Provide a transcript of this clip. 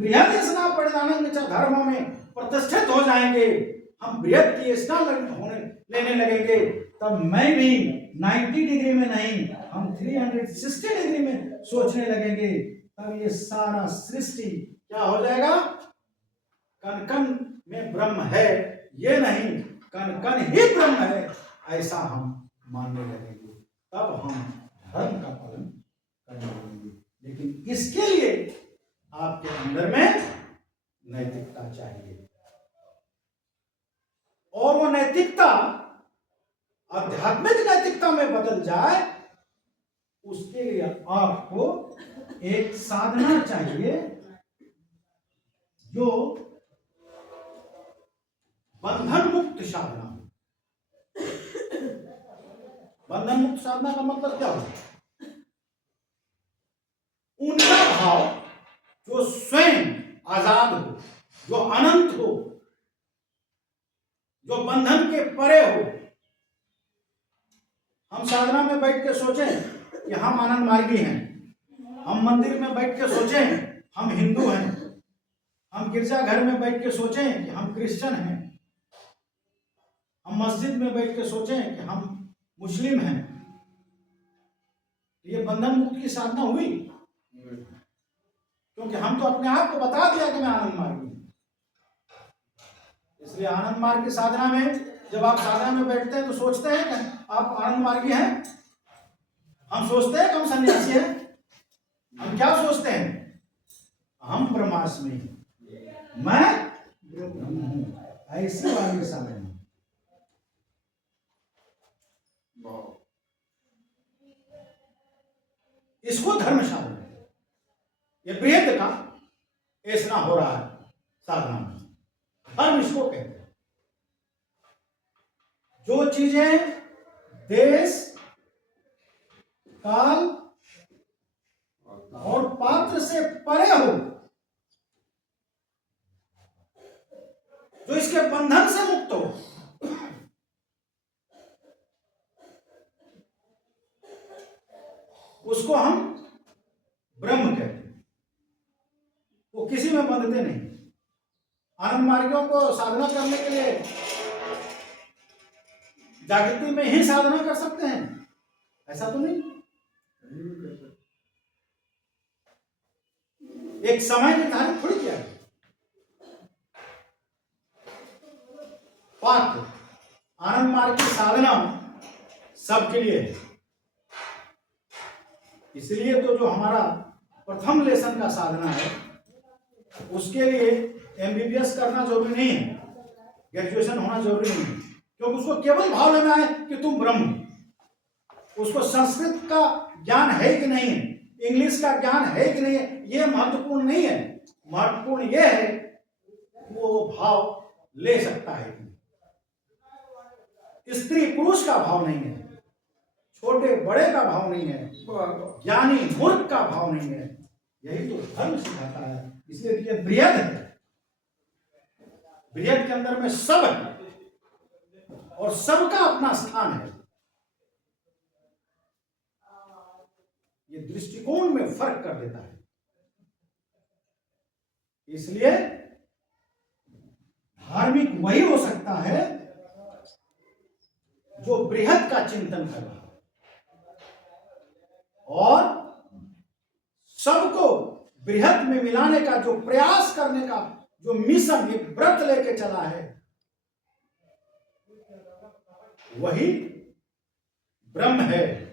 बृहद स्ना परिधानम च धर्म में प्रतिष्ठित हो जाएंगे, हम बृहद की स्ना होने लेने लगेंगे, तब मैं भी 90 डिग्री में नहीं, हम 360 डिग्री में सोचने लगेंगे। तब ये सारा सृष्टि क्या हो जाएगा? कण कण में ब्रह्म है, ये नहीं कण कण ही ब्रह्म है, ऐसा हम मानने लगेंगे। तब हम धर्म का पालन करने लगेंगे। लेकिन इसके लिए आपके अंदर में नैतिकता चाहिए, और वो नैतिकता आध्यात्मिक नैतिकता में बदल जाए, उसके लिए आपको एक साधना चाहिए जो बंधन मुक्त साधना। बंधन मुक्त साधना का मतलब क्या होता है? उनका भाव जो स्वयं आजाद हो, जो अनंत हो, जो बंधन के परे हो। हम साधना में बैठ के सोचें कि हम आनंद मार्गी हैं, हम मंदिर में बैठ के सोचें हम हिंदू हैं, हम गिरजा घर में बैठ के सोचें कि हम क्रिश्चियन हैं, हम मस्जिद में बैठ के सोचें कि हम मुस्लिम हैं, ये बंधन मुक्त की साधना हुई? क्योंकि हम तो अपने आप को बता दिया कि मैं आनंद मार्गी हूं। इसलिए आनंद मार्ग की साधना में जब आप साधना में बैठते हैं तो सोचते हैं कि आप आनंद मार्गी हैं? हम सोचते हैं कि हम सन्यासी हैं? हम क्या सोचते हैं? हम ब्रह्मास्मि, मैं ब्रह्म हूं, ऐसी वाली साधना। इसको धर्म साधना, ये बृहद का ऐसा हो रहा है साधना में, धर्म इसको कहते हैं। जो चीजें देश काल और पात्र से परे हो, जो इसके बंधन से मुक्त हो, उसको हम ब्रह्म कहते हैं। वो किसी में बंधते नहीं। आनंद मार्गियों को साधना करने के लिए जागृति में ही साधना कर सकते हैं, ऐसा तो नहीं। एक समय निर्धारित थोड़ी किया है। पात्र आनंद मार्ग की साधना सबके लिए है। इसलिए तो जो हमारा प्रथम लेसन का साधना है, उसके लिए एमबीबीएस करना जरूरी नहीं है, ग्रेजुएशन होना जरूरी नहीं है, क्योंकि उसको केवल भाव लेना है कि तुम ब्रह्म। उसको संस्कृत का ज्ञान है कि नहीं है, इंग्लिश का ज्ञान है कि नहीं है, ये महत्वपूर्ण नहीं है। महत्वपूर्ण ये है कि वो भाव ले सकता है। स्त्री पुरुष का भाव नहीं है, छोटे बड़े का भाव नहीं है, ज्ञानी मूर्ख का भाव नहीं है। यही तो धर्म सिखाता है। इसलिए ये बृहद है, बृहद के अंदर में सब है और सबका अपना स्थान है। ये दृष्टिकोण में फर्क कर देता है। इसलिए धार्मिक वही हो सकता है जो बृहद का चिंतन कर रहा है और सबको बृहद में मिलाने का जो प्रयास करने का जो मिशन, एक व्रत लेके चला है, वही ब्रह्म है।